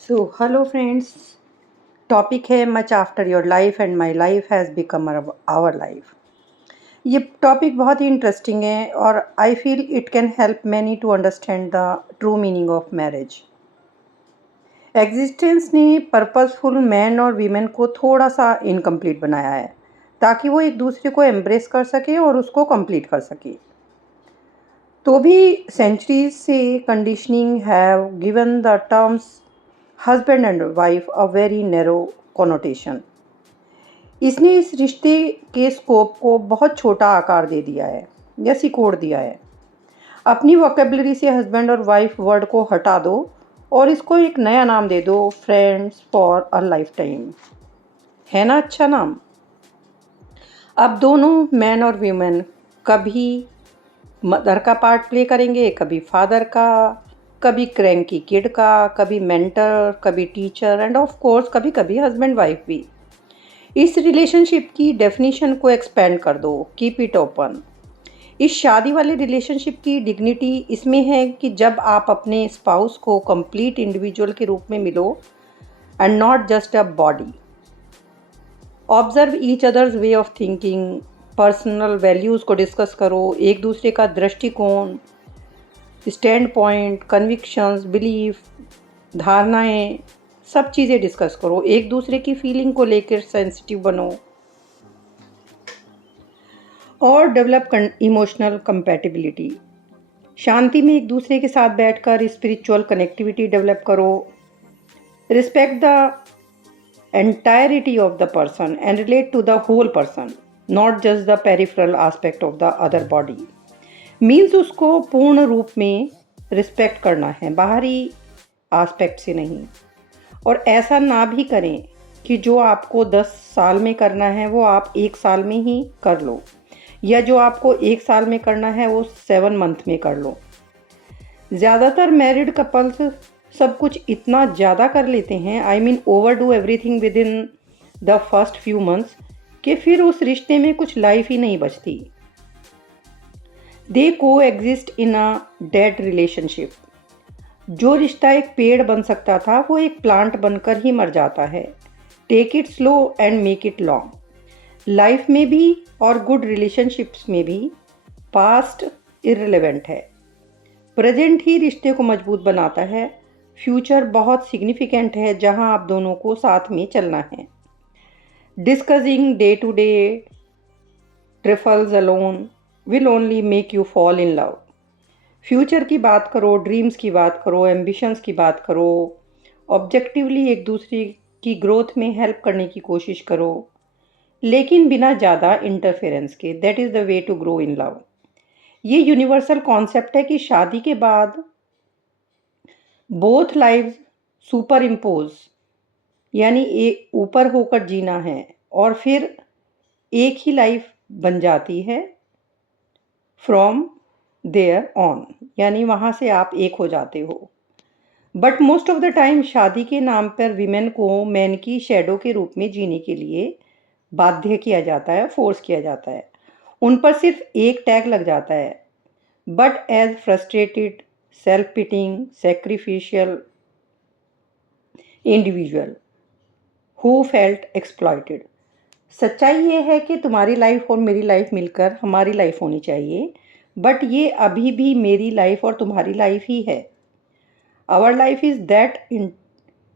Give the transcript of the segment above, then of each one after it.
Hello friends. Topic है much after your life and my life has become our life. ये topic बहुत ही interesting है और I feel it can help many to understand the true meaning of marriage. Existence ने purposeful man और women को थोड़ा सा इनकम्प्लीट बनाया है ताकि वो एक दूसरे को एम्ब्रेस कर सके और उसको कंप्लीट कर सके। तो भी सेंचुरीज से conditioning have given the terms husband and wife a very narrow connotation. इसने इस रिश्ते के स्कोप को बहुत छोटा आकार दे दिया है या सिकोड़ दिया है। अपनी वोकेबलरी से हस्बैंड और वाइफ वर्ड को हटा दो और इसको एक नया नाम दे दो, friends for a life time. है ना अच्छा नाम? अब दोनों मैन और वीमेन कभी मदर का पार्ट प्ले करेंगे, कभी फादर का, कभी क्रैंकी किड का, कभी मेंटर, कभी टीचर एंड ऑफ कोर्स कभी कभी हस्बैंड वाइफ भी। इस रिलेशनशिप की डेफिनेशन को एक्सपेंड कर दो, कीप इट ओपन। इस शादी वाले रिलेशनशिप की डिग्निटी इसमें है कि जब आप अपने स्पाउस को कंप्लीट इंडिविजुअल के रूप में मिलो and not just a body. Observe each others way of thinking, personal values को डिस्कस करो, एक दूसरे का दृष्टिकोण, स्टैंड पॉइंट, कन्विक्शंस, बिलीफ, धारणाएं, सब चीज़ें डिस्कस करो। एक दूसरे की फीलिंग को लेकर सेंसिटिव बनो और डेवलप इमोशनल कंपैटिबिलिटी। शांति में एक दूसरे के साथ बैठकर स्पिरिचुअल कनेक्टिविटी डेवलप करो। Respect the entirety of the person and relate to the whole person, not just the peripheral aspect of the other body. Means उसको पूर्ण रूप में रिस्पेक्ट करना है, बाहरी एस्पेक्ट से नहीं। और ऐसा ना भी करें कि जो आपको 10 साल में करना है वो आप 1 साल में ही कर लो, या जो आपको 1 साल में करना है वो 7 मंथ में कर लो। ज़्यादातर मैरिड कपल्स सब कुछ इतना ज़्यादा कर लेते हैं, I mean over do everything with in the first few months, कि फिर उस रिश्ते में कुछ लाइफ ही नहीं बचती। दे को exist in a dead relationship. जो रिश्ता एक पेड़ बन सकता था वो एक प्लांट बनकर ही मर जाता है। Take it slow and make it long. Life में भी और गुड रिलेशनशिप्स में भी पास्ट इररिलेवेंट है, प्रेजेंट ही रिश्ते को मजबूत बनाता है। फ्यूचर बहुत सिग्निफिकेंट है जहां आप दोनों को साथ में चलना है। Discussing day to day trifles alone will only make you fall in love. Future की बात करो, ड्रीम्स की बात करो, एम्बिशंस की बात करो, ऑब्जेक्टिवली एक दूसरे की ग्रोथ में हेल्प करने की कोशिश करो, लेकिन बिना ज़्यादा इंटरफेरेंस के। That is the way to grow in love. ये यूनिवर्सल कॉन्सेप्ट है कि शादी के बाद बोथ लाइव्स सुपर इम्पोज, यानी एक ऊपर होकर जीना है और फिर एक ही लाइफ बन जाती है फ्रॉम देयर ऑन, यानी वहाँ से आप एक हो जाते हो। But most of the time शादी के नाम पर विमेन को मैन की शेडो के रूप में जीने के लिए बाध्य किया जाता है, फोर्स किया जाता है। उन पर सिर्फ एक टैग लग जाता है, but as frustrated, self pitying, sacrificial individual who felt exploited. सच्चाई ये है कि तुम्हारी लाइफ और मेरी लाइफ मिलकर हमारी लाइफ होनी चाहिए, बट ये अभी भी मेरी लाइफ और तुम्हारी लाइफ ही है। Our life is that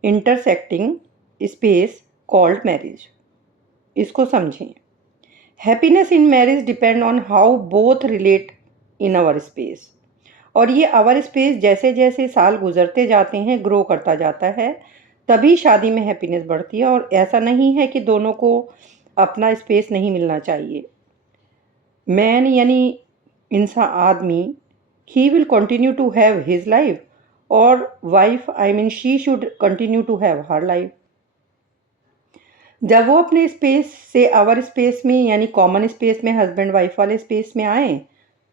intersecting space called marriage. इसको समझें। Happiness in marriage depend on how both relate in our space. और ये आवर स्पेस जैसे जैसे साल गुजरते जाते हैं ग्रो करता जाता है, तभी शादी में हैप्पीनेस बढ़ती है। और ऐसा नहीं है कि दोनों को अपना स्पेस नहीं मिलना चाहिए। मैन यानी इंसान, आदमी, he will continue to have his life, और wife I mean she should continue to have her life. जब वो अपने स्पेस से आवर स्पेस में यानी कॉमन स्पेस में हस्बैंड वाइफ वाले स्पेस में आए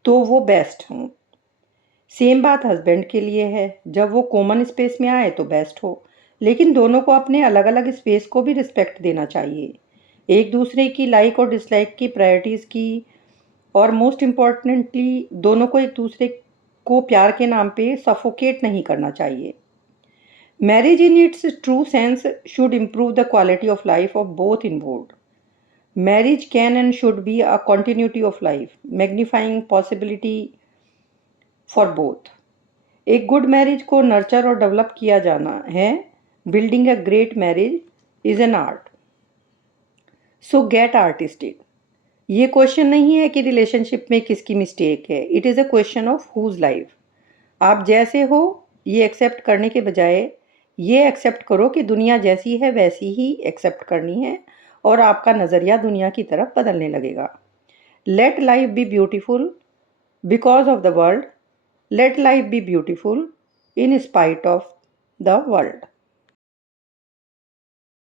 तो वो बेस्ट हों। सेम बात हस्बैंड के लिए है, जब वो कॉमन स्पेस में आए तो बेस्ट हो। लेकिन दोनों को अपने अलग अलग स्पेस को भी रिस्पेक्ट देना चाहिए, एक दूसरे की लाइक और डिसलाइक की, प्रायोरिटीज़ की, और मोस्ट इम्पॉर्टेंटली दोनों को एक दूसरे को प्यार के नाम पे सफोकेट नहीं करना चाहिए। Marriage in its true sense should improve the quality of life of both involved. Marriage can and should be a continuity of life, magnifying possibility for both. एक गुड मैरिज को नर्चर और develop किया जाना है. Building a great marriage is an art. So get artistic. ये question नहीं है कि रिलेशनशिप में किसकी मिस्टेक है. It is a question of whose life. आप जैसे हो ये एक्सेप्ट करने के बजाय ये एक्सेप्ट करो कि दुनिया जैसी है वैसी ही एक्सेप्ट करनी है और आपका नज़रिया दुनिया की तरफ बदलने लगेगा. Late life B beautiful because of the world. Late life B beautiful in spite of the world.